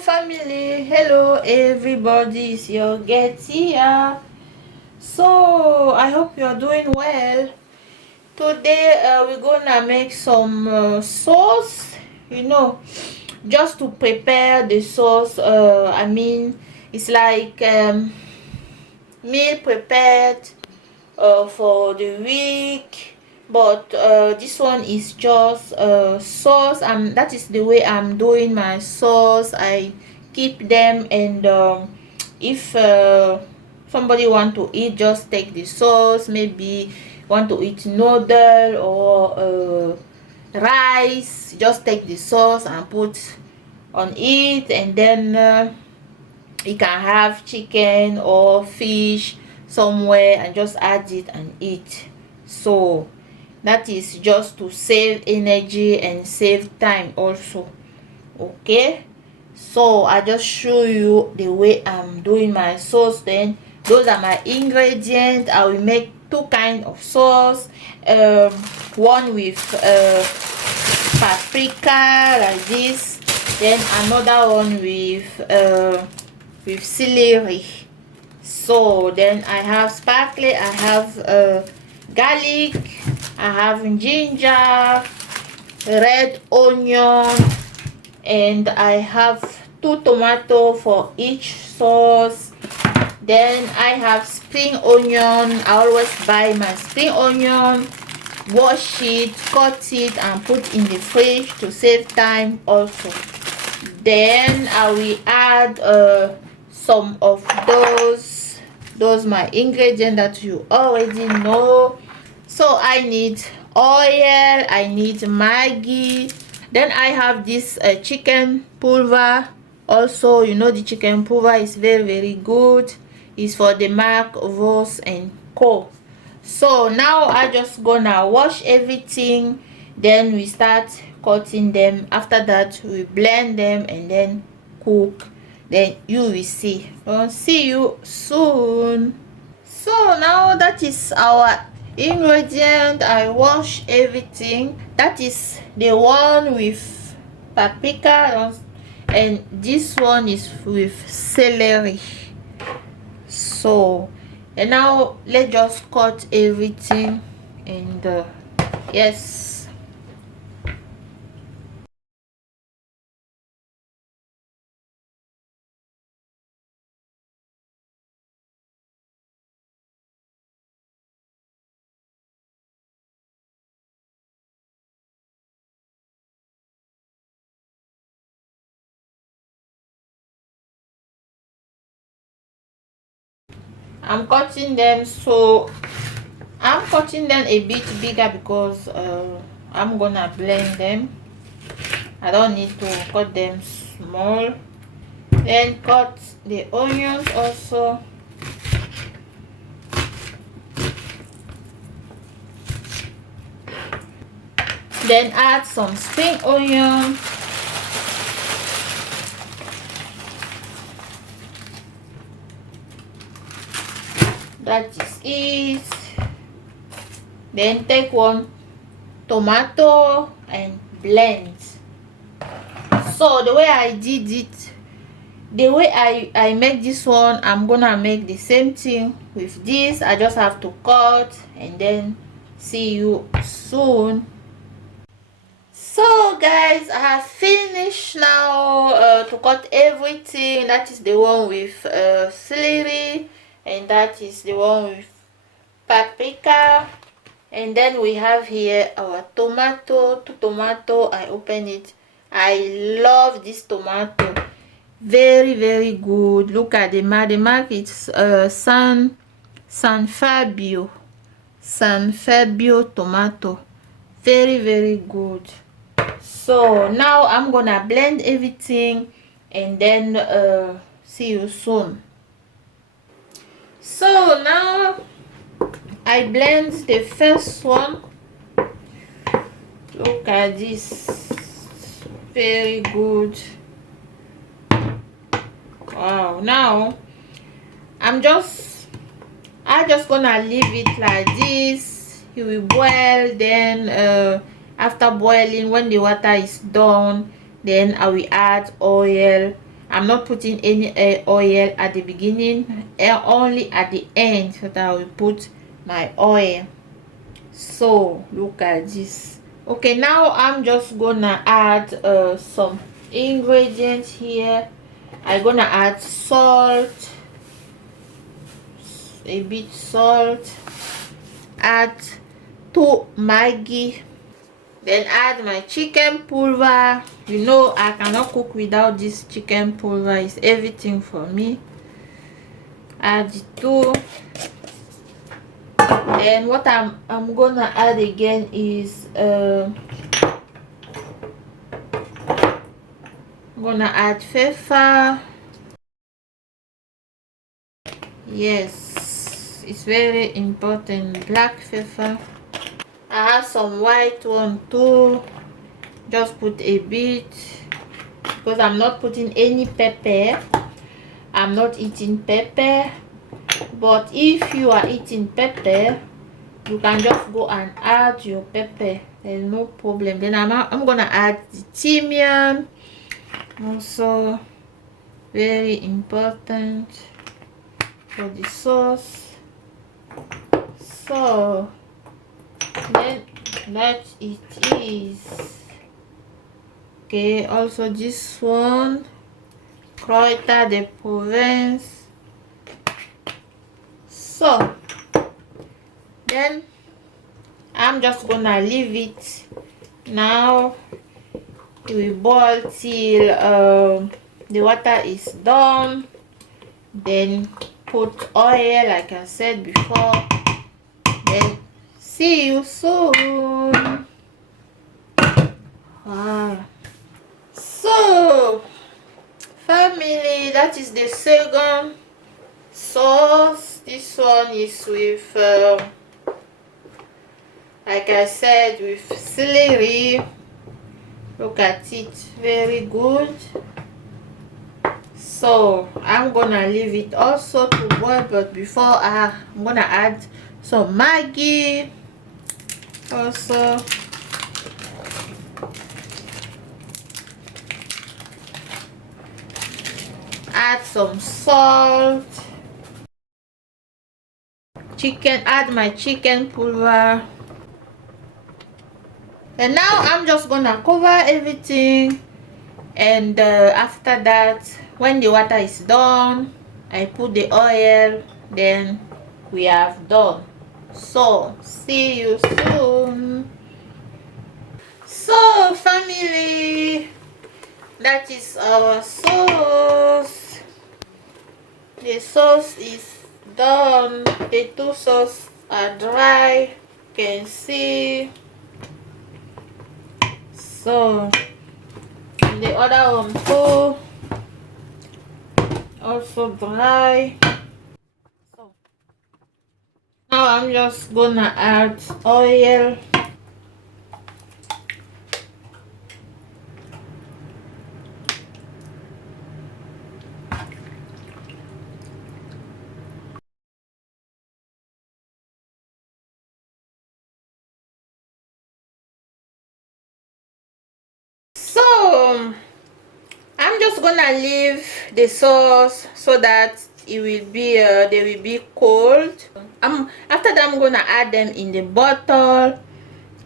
family, hello everybody, it's your get here. So I hope you're doing well. Today we're gonna make some sauce, just to prepare the sauce. I mean, it's like meal prepared for the week, but this one is just sauce, and that is the way I'm doing my sauce. I keep them, and if somebody want to eat, just take the sauce. Maybe want to eat noodle or rice, just take the sauce and put on it, and then you can have chicken or fish somewhere and just add it and eat. So that is just to save energy and save time also. Okay, so I just show you the way I'm doing my sauce. Then those are my ingredients. I will make two kind of sauce, one with paprika like this, then another one with celery. So then I have sparkly, I have garlic, I have ginger, red onion, and I have 2 tomato for each sauce. Then I have spring onion. I always buy my spring onion, wash it, cut it, and put in the fridge to save time also. Then I will add some of those my ingredients that you already know. So I need oil, I need Maggi, then I have this chicken pulver. Also, the chicken pulver is very good. It's for the mark, Vos and Co. So now I just gonna wash everything, then we start cutting them. After that we blend them and then cook. Then you will see. I'll see you soon. So now that is our ingredient. I wash everything. That is the one with paprika, and this one is with celery. So, and now let's just cut everything, and yes. I'm cutting them, so I'm cutting them a bit bigger because I'm gonna blend them. I don't need to cut them small. Then cut the onions also. Then add some spring onion. That is it. Then take 1 tomato and blend. So the way I did it, the way I make this one, I'm gonna make the same thing with this. I just have to cut, and then see you soon. So guys, I have finished now to cut everything. That is the one with celery, and that is the one with paprika. And then we have here our tomato, 2 tomato. I open it. I love this tomato, very good. Look at the mark. It's San Fabio tomato, very good. So now I'm gonna blend everything, and then see you soon. So now I blend the first one. Look at this, very good. Wow. Now I just gonna leave it like this. It will boil. Then after boiling, when the water is done, then I will add oil I'm not putting any oil at the beginning, only at the end that I will put my oil. So look at this. Okay, now I'm just gonna add some ingredients here. I'm gonna add salt, a bit salt, add 2 Maggi, then add my chicken pulver. You know I cannot cook without this chicken pulver. It's everything for me. Add it too. Then what I'm gonna add again is I'm gonna add pepper. Yes, it's very important, black pepper. I have some white one too, just put a bit because I'm not putting any pepper. I'm not eating pepper, but if you are eating pepper, you can just go and add your pepper. There's no problem. Then I'm gonna add the thymien, also very important for the sauce. So then that it is. Okay, also this one, Croix de Provence. So then I'm just gonna leave it now. It will boil till the water is done. Then put oil like I said before. Then see you soon. Wow. So family, that is the second sauce. This one is with like I said, with celery. Look at it, very good. So I'm gonna leave it also to boil, but before I'm gonna add some Maggi also. Add some salt. Chicken, add my chicken pulver. And now I'm just gonna cover everything, and after that, when the water is done, I put the oil, then we have done. So see you soon. So family, that is our sauce. The sauce is done. The 2 sauces are dry, you can see. So the other one too, also dry. So now I'm just gonna add oil. So I'm just gonna leave the sauce so that it will be they will be cold. After that, I'm gonna add them in the bottle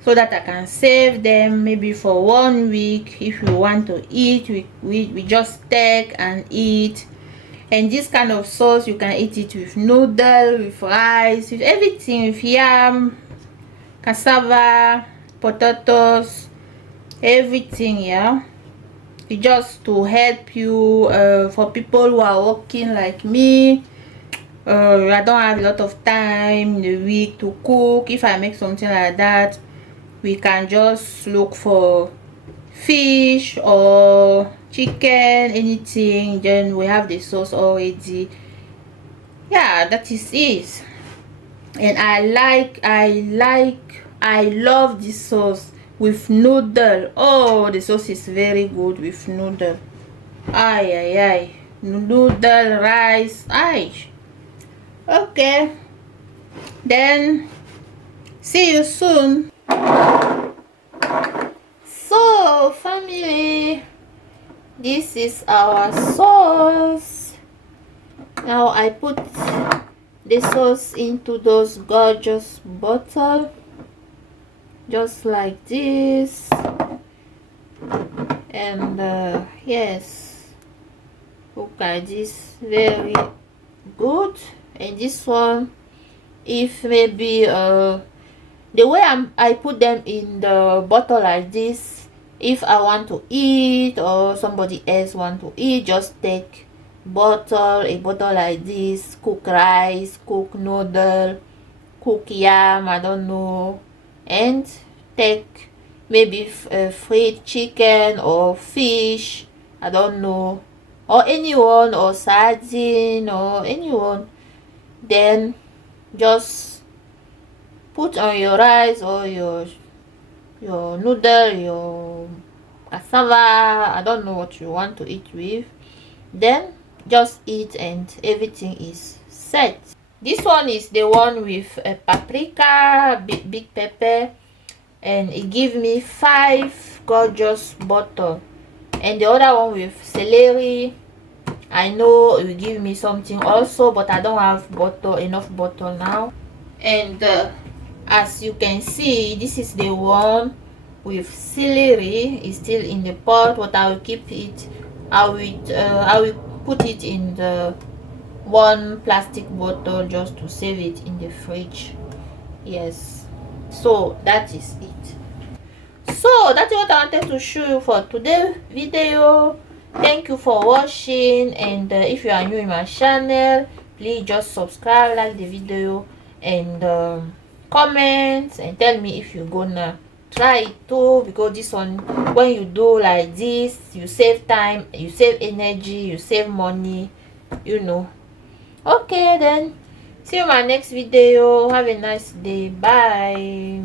so that I can save them maybe for 1 week. If you want to eat, we just take and eat. And this kind of sauce, you can eat it with noodle, with rice, with everything, with yam, cassava, potatoes, everything. Yeah, it's just to help you for people who are working like me. I don't have a lot of time in the week to cook. If I make something like that, we can just look for fish or chicken, anything, then we have the sauce already. Yeah, that is it. And I love this sauce with noodle. Oh, the sauce is very good with noodle. Ay, noodle, rice. Ay. Okay, then see you soon. So family, This is our sauce. Now I put the sauce into those gorgeous bottle, just like this. And yes, look at this, very good. And this one, if maybe the way I put them in the bottle like this, if I want to eat or somebody else want to eat, just take a bottle like this, cook rice, cook noodle, cook yam, I don't know, and take maybe fried chicken or fish, I don't know, or anyone, or sardine or anyone, then just put on your rice or your noodle, your cassava, I don't know what you want to eat with, then just eat and everything is set. This one is the one with a paprika, big pepper, and it give me 5 gorgeous butter. And the other one with celery, I know it will give me something also, but I don't have enough butter now. And as you can see, this is the one with celery. It's still in the pot, but I will keep it. I will put it in the one plastic bottle just to save it in the fridge. Yes, so that is it. So that's what I wanted to show you for today's video. Thank you for watching, and if you are new in my channel, please just subscribe, like the video, and comment and tell me if you're gonna try it too, because this one, when you do like this, you save time, you save energy, you save money, you know. Okay, then see you in my next video. Have a nice day. Bye.